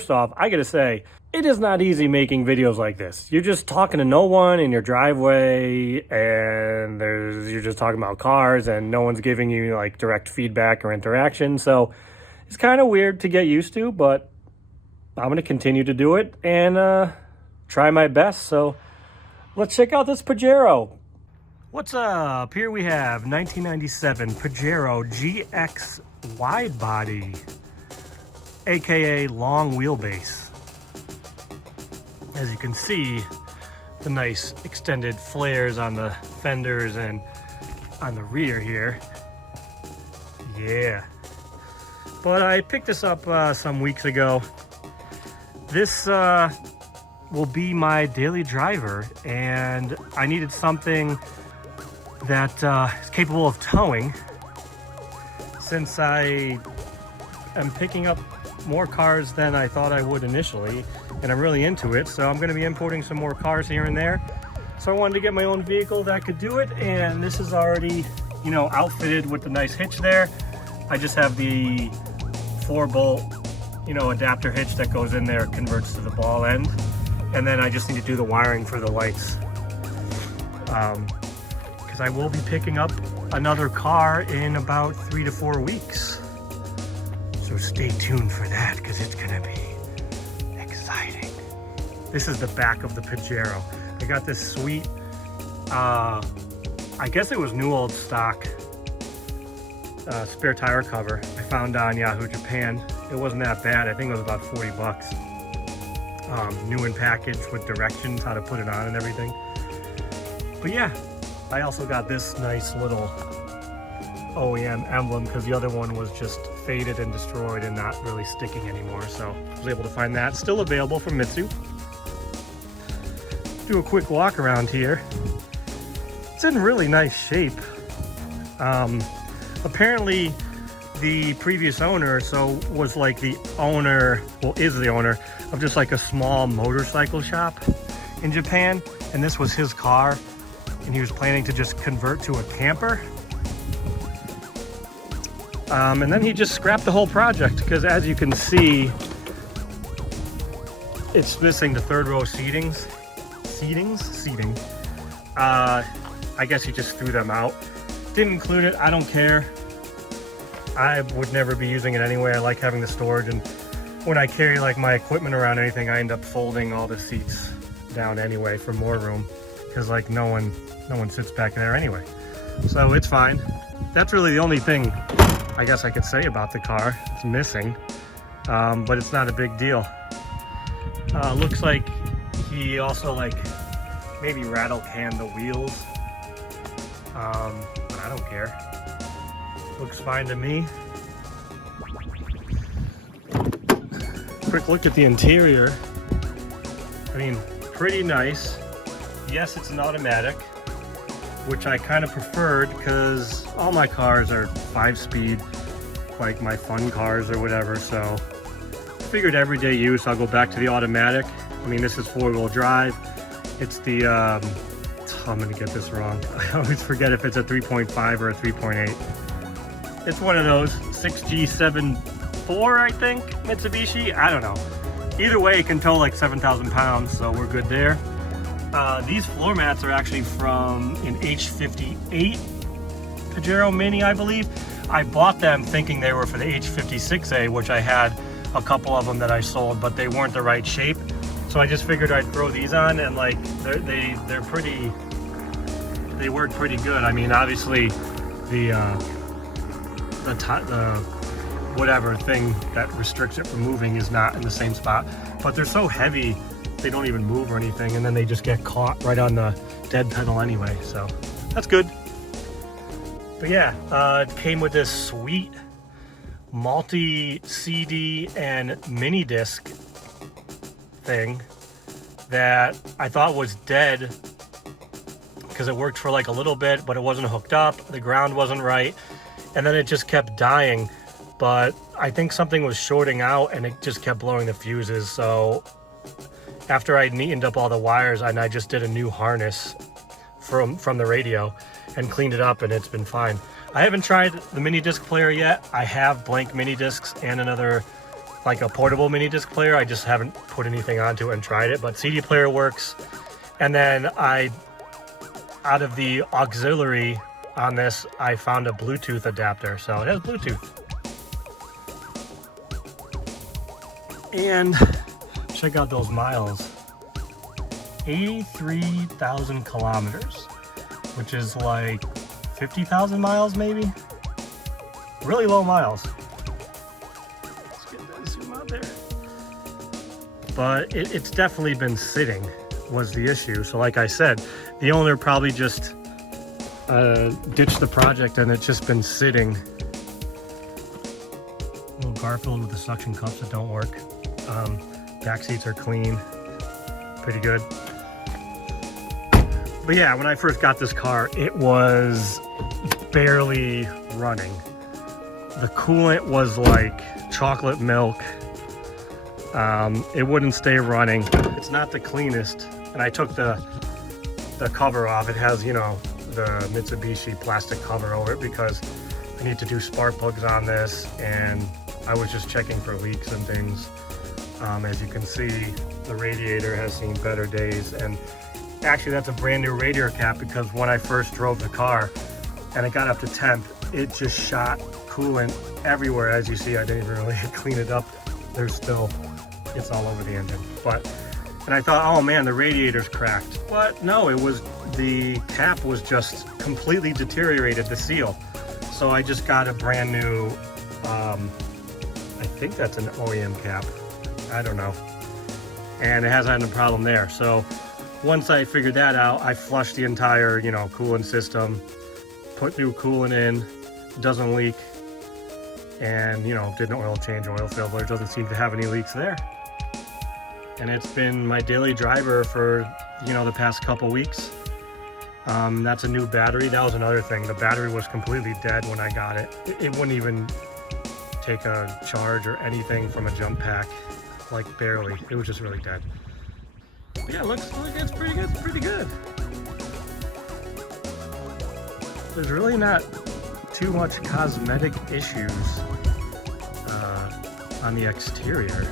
first off, I gotta say, it is not easy making videos like this. You're just talking to no one in your driveway, and you're just talking about cars, and no one's giving you like direct feedback or interaction. So it's kind of weird to get used to, but I'm gonna continue to do it and try my best. So let's check out this Pajero. What's up? Here we have 1997 Pajero GX wide body, aka long wheelbase. As you can see, the nice extended flares on the fenders and on the rear here. Yeah. But I picked this up some weeks ago. This will be my daily driver, and I needed something that is capable of towing, since I am picking up more cars than I thought I would initially, and I'm really into it. So I'm going to be importing some more cars here and there. So I wanted to get my own vehicle that could do it, and this is already, you know, outfitted with the nice hitch there. I just have the 4-bolt, you know, adapter hitch that goes in there, converts to the ball end, and then I just need to do the wiring for the lights. Because I will be picking up another car in about 3 to 4 weeks. So stay tuned for that, because it's gonna be exciting. This is the back of the Pajero. I got this sweet, I guess it was new old stock spare tire cover I found on Yahoo Japan. It wasn't that bad. I think it was about 40 bucks. New in package with directions how to put it on and everything. But yeah, I also got this nice little OEM emblem, because the other one was just faded and destroyed and not really sticking anymore. So I was able to find that. Still available from Mitsu. Do a quick walk around here. It's in really nice shape. Apparently the previous owner was like the owner, well, is the owner of just like a small motorcycle shop in Japan, and this was his car, and he was planning to just convert to a camper. And then he just scrapped the whole project, because as you can see, it's missing the third row seating. I guess he just threw them out. Didn't include it. I don't care. I would never be using it anyway. I like having the storage, and when I carry like my equipment around or anything, I end up folding all the seats down anyway for more room, because like no one sits back there anyway. So it's fine. That's really the only thing I guess I could say about the car. It's missing, but it's not a big deal. Looks like he also like maybe rattle canned the wheels. But I don't care. Looks fine to me. Quick look at the interior. I mean, pretty nice. Yes, it's an automatic, which I kind of preferred, because all my cars are 5-speed, like my fun cars or whatever. So figured everyday use, I'll go back to the automatic. I mean, this is 4-wheel drive. It's the, I'm gonna get this wrong. I always forget if it's a 3.5 or a 3.8. It's one of those 6G74, I think, Mitsubishi. I don't know. Either way, it can tow like 7,000 pounds, so we're good there. These floor mats are actually from an H58 Pajero Mini, I believe. I bought them thinking they were for the H56A, which I had a couple of them that I sold, but they weren't the right shape. So I just figured I'd throw these on, and like they're pretty. They work pretty good. I mean, obviously the whatever thing that restricts it from moving is not in the same spot, but they're so heavy they don't even move or anything, and then they just get caught right on the dead pedal anyway, so that's good. But yeah, it came with this sweet multi-CD and mini disc thing that I thought was dead, because it worked for like a little bit, but it wasn't hooked up, the ground wasn't right, and then it just kept dying. But I think something was shorting out, and it just kept blowing the fuses. So after I neatened up all the wires, and I just did a new harness from the radio and cleaned it up, and it's been fine. I haven't tried the mini disc player yet. I have blank mini discs and another like a portable mini disc player. I just haven't put anything onto it and tried it, but CD player works. And then out of the auxiliary on this, I found a Bluetooth adapter, so it has Bluetooth. And check out those miles. 83,000 kilometers, which is like 50,000 miles maybe. Really low miles. Let's get that zoom out there. But it's definitely been sitting was the issue. So like I said, the owner probably just ditched the project and it's just been sitting. Little Garfield with the suction cups that don't work. Back seats are clean, pretty good. But yeah, when I first got this car, it was barely running. The coolant was like chocolate milk. It wouldn't stay running. It's not the cleanest. And I took the cover off. It has, you know, the Mitsubishi plastic cover over it because I need to do spark plugs on this, and I was just checking for leaks and things. As you can see, the radiator has seen better days, and actually that's a brand new radiator cap because when I first drove the car and it got up to temp, it just shot coolant everywhere. As you see, I didn't even really clean it up. It's all over the engine. And I thought, oh man, the radiator's cracked. But no, the cap was just completely deteriorated, the seal. So I just got a brand new, I think that's an OEM cap. I don't know. And it hasn't had a problem there. So once I figured that out, I flushed the entire, you know, coolant system, put new coolant in, doesn't leak, and, you know, did an oil change, oil filter, doesn't seem to have any leaks there. And it's been my daily driver for, you know, the past couple weeks. That's a new battery. That was another thing. The battery was completely dead when I got it. It wouldn't even take a charge or anything from a jump pack, like barely. It was just really dead. But yeah, look, it's pretty good. It's pretty good. There's really not too much cosmetic issues on the exterior.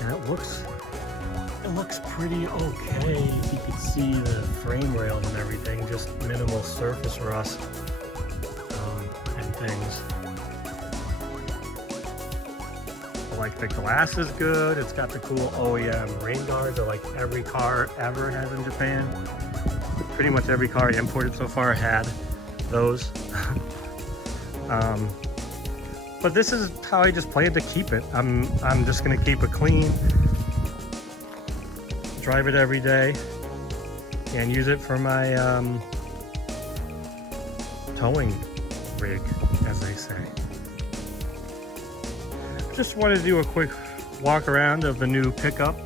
And it looks pretty okay. You can see the frame rails and everything, just minimal surface rust and things. Like the glass is good. It's got the cool OEM rain guards that like every car ever has in Japan. Pretty much every car I imported so far had those. But this is how I just plan to keep it. I'm just gonna keep it clean, drive it every day, and use it for my towing rig, as they say. Just wanted to do a quick walk around of the new pickup.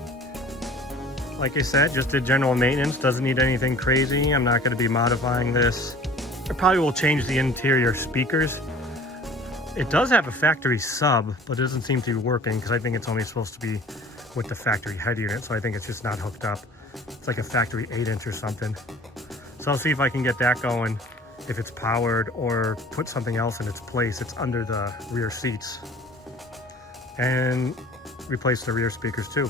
Like I said, just did general maintenance, doesn't need anything crazy. I'm not gonna be modifying this. I probably will change the interior speakers. It does have a factory sub, but it doesn't seem to be working because I think it's only supposed to be with the factory head unit, so I think it's just not hooked up. It's like a factory 8-inch or something. So I'll see if I can get that going, if it's powered, or put something else in its place. It's under the rear seats. And replace the rear speakers too.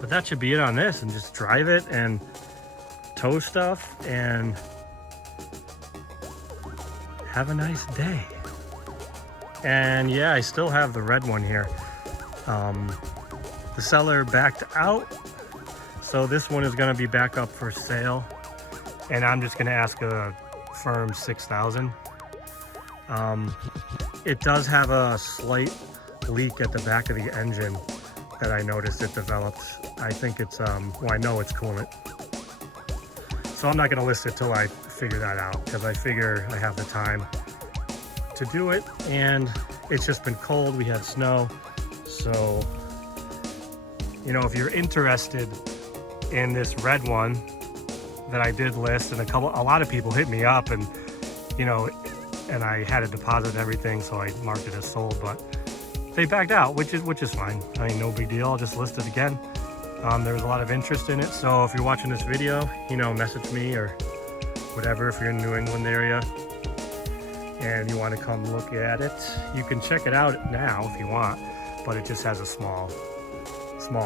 But that should be it on this, and just drive it and tow stuff and have a nice day. And yeah, I still have the red one here. The seller backed out, so this one is going to be back up for sale, and I'm just going to ask a firm $6,000. It does have a slight leak at the back of the engine that I noticed it developed. I think it's well, I know it's coolant, so I'm not going to list it till I figure that out, because I figure I have the time to do it, and it's just been cold. We had snow, so you know, if you're interested in this red one that I did list, and a lot of people hit me up, and you know, and I had a deposit and everything, so I marked it as sold, but they backed out, which is fine. I mean, no big deal. I'll just list it again. There was a lot of interest in it, so if you're watching this video, you know, message me or whatever if you're in the New England area. and you want to come look at it, you can check it out now if you want, but it just has a small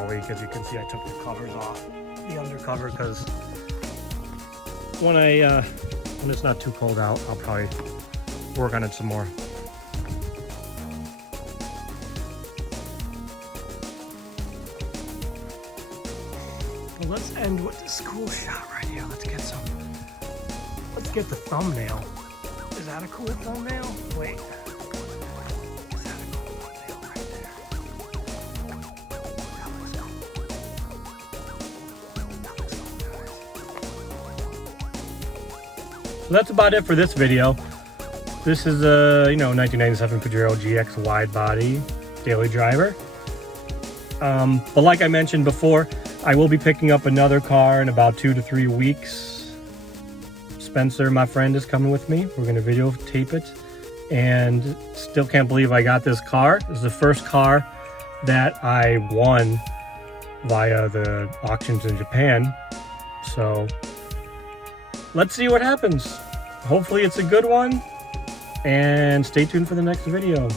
leak. As you can see, I took the covers off, the undercover, because when it's not too cold out, I'll probably work on it some more. Well, let's end with this cool shot right here. Let's get the thumbnail. Is that a cool thumbnail? Wait. Is that a cool thumbnail right there? That looks cool. So that's about it for this video. This is a 1997 Pajero GX wide body daily driver. But like I mentioned before, I will be picking up another car in about 2 to 3 weeks. Spencer, my friend, is coming with me. We're going to videotape it, and still can't believe I got this car. This is the first car that I won via the auctions in Japan. So let's see what happens. Hopefully it's a good one, and stay tuned for the next video.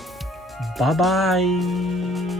Bye-bye.